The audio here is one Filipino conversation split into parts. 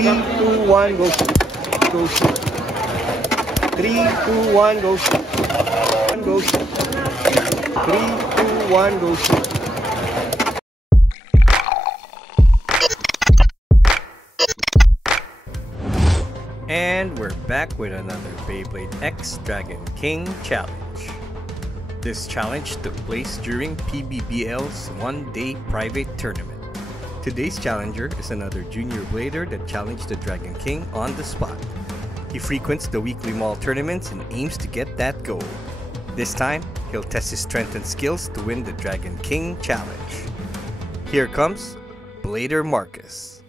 3, 2, 1, go. Go. 3, 2, 1, go. 1, go. 3, 2, 1, go. And we're back with another Beyblade X Dragon King challenge. This challenge took place during PBBL's one-day private tournament. Today's challenger is another junior blader that challenged the Dragon King on the spot. He frequents the weekly mall tournaments and aims to get that gold. This time, he'll test his strength and skills to win the Dragon King challenge. Here comes Blader Marcus.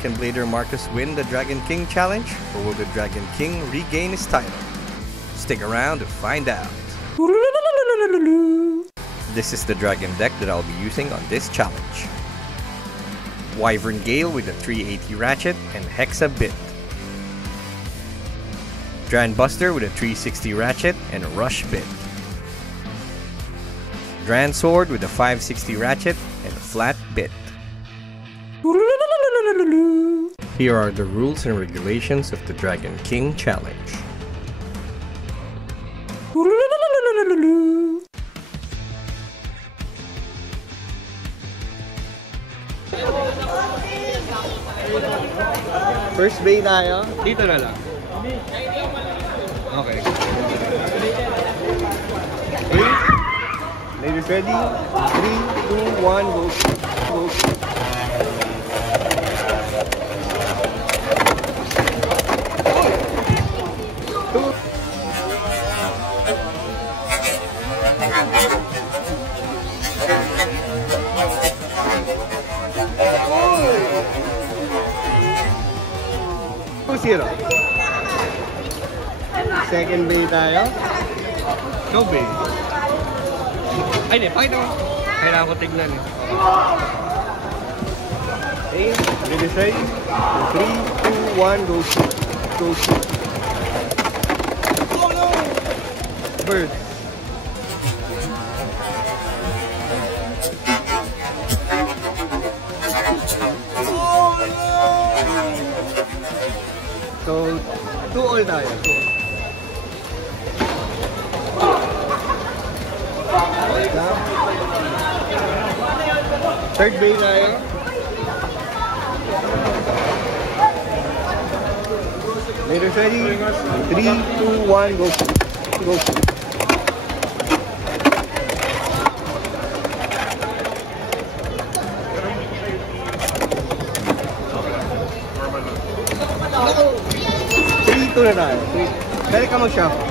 Can Blader Marcus win the Dragon King challenge, or will the Dragon King regain his title? Stick around to find out. This is the Dragon deck that I'll be using on this challenge. Wyvern Gale with a 380 ratchet and Hexa bit. Dran Buster with a 360 ratchet and Rush bit. Dran Sword with a 560 ratchet and a flat bit. Here are the rules and regulations of the Dragon King challenge. First bay tayo. Dito na lang. Okay. Ladies ready? 3, 2, 1, go. Go. Second bay tayo. Go, bay. Ay, hindi. Pakita mo. Kailangan ko tignan eh. Okay, ready, ready? 3, 2, 1, go. Go. Oh no! Bird. So, 2 all tayo. 2 all. Third bay tayo. Later ready? 3, 2, 1, go. Go. Ito na tayo. Pwede ka mag-shuffle.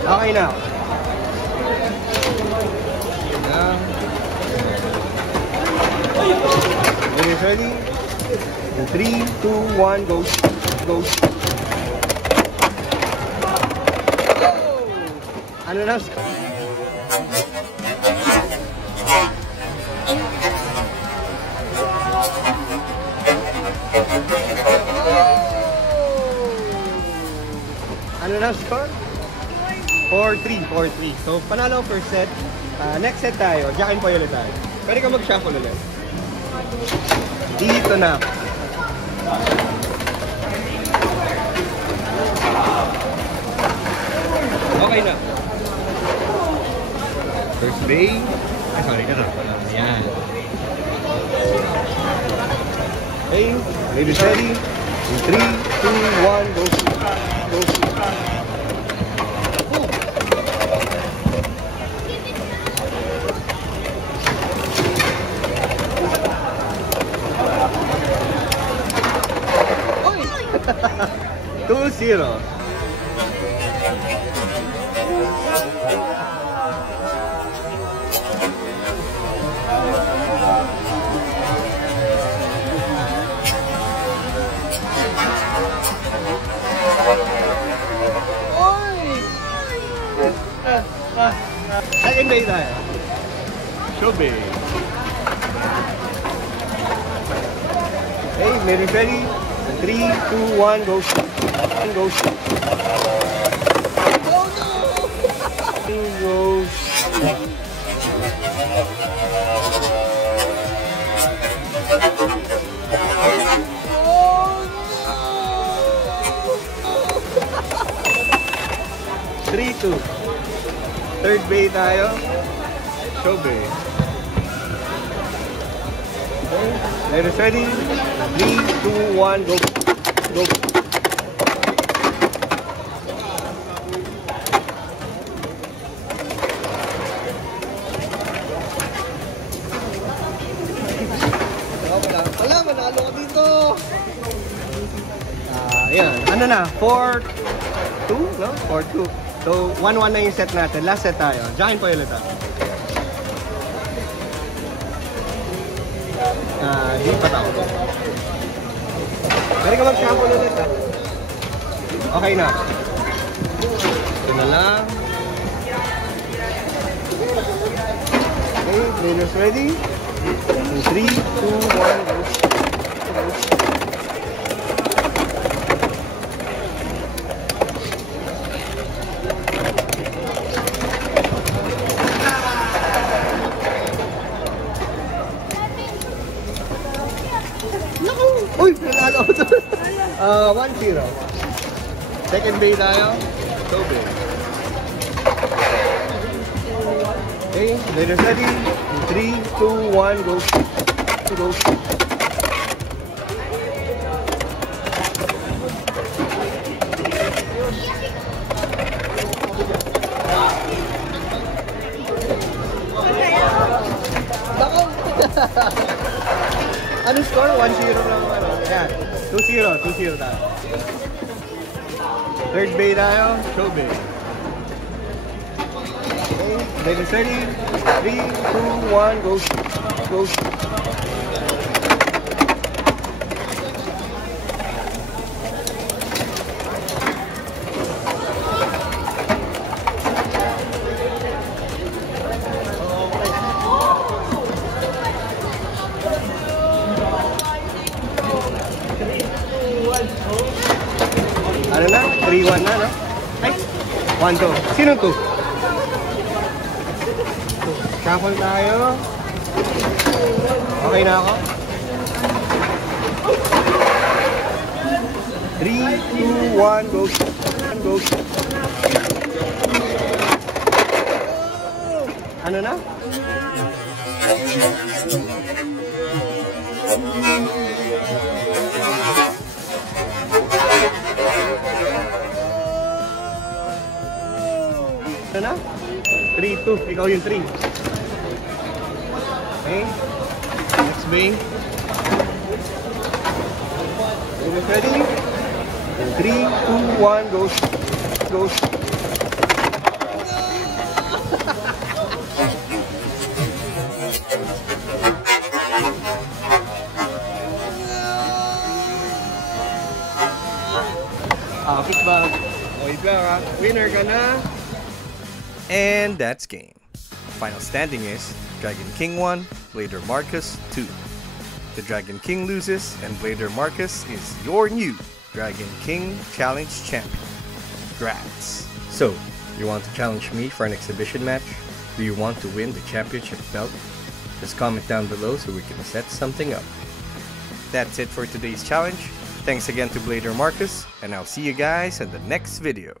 Okay na. Ready? 3, 2, 1, go. Go. Ano na? Ano na score? 4-3. 4-3. So, panalo first set. Next set tayo. Jack and Poy ulit tayo. Pwede ka mag-shuffle ulit. Dito na. Okay na. First bay. Ay, sorry ka na. Yan. Okay. Ladies ready? 3, 2, 1, go. Go. Oy! 2-0. Second bay tayo. Should be. Okay, ladies ready? 3, 2, 1, go. Go. Oh no! Goes. Three, two. Third bay tayo. Show bay. Okay. Ladies ready? 3, 2, 1, go. Go. Wala, manalo ko dito. Ayan. Ano na? 4-2? No? 4-2. So, 1-1 na yung set natin. Last set tayo. Diyan po ulit ah. Di pa tao. Pwede ka mag-shuffle ulit ah. Okay na. Ito na lang. Okay, players ready? 3, 2, 1, go. Uy! Nanalo ko to! 1-0. Second bay tayo. Go bay. Okay, ladies ready? 3, 2, 1, go. Go. Ano score? 1-0 lang ano. Ayan. 2-0. 2-0 tayo. Third bay tayo. Show bay. Okay. Ladies ready? 3, 2, 1, go. Go. Ano na? 3-1 na, no? Ay! 1-2. Sino 2? Shuffle tayo. Okay na ako? 3, 2, 1, go. Go. Ano na? Ano na? 3-2. Ikaw yung 3. Okay. Next bay. Ready? 3, 2, 1, go. Go. Feedback. Wait lang ha. Winner ka na. And that's game. Final standing is Dragon King 1, Blader Marcus 2. The Dragon King loses and Blader Marcus is your new Dragon King Challenge champion. Congrats! So, you want to challenge me for an exhibition match? Do you want to win the championship belt? Just comment down below so we can set something up. That's it for today's challenge. Thanks again to Blader Marcus, and I'll see you guys in the next video.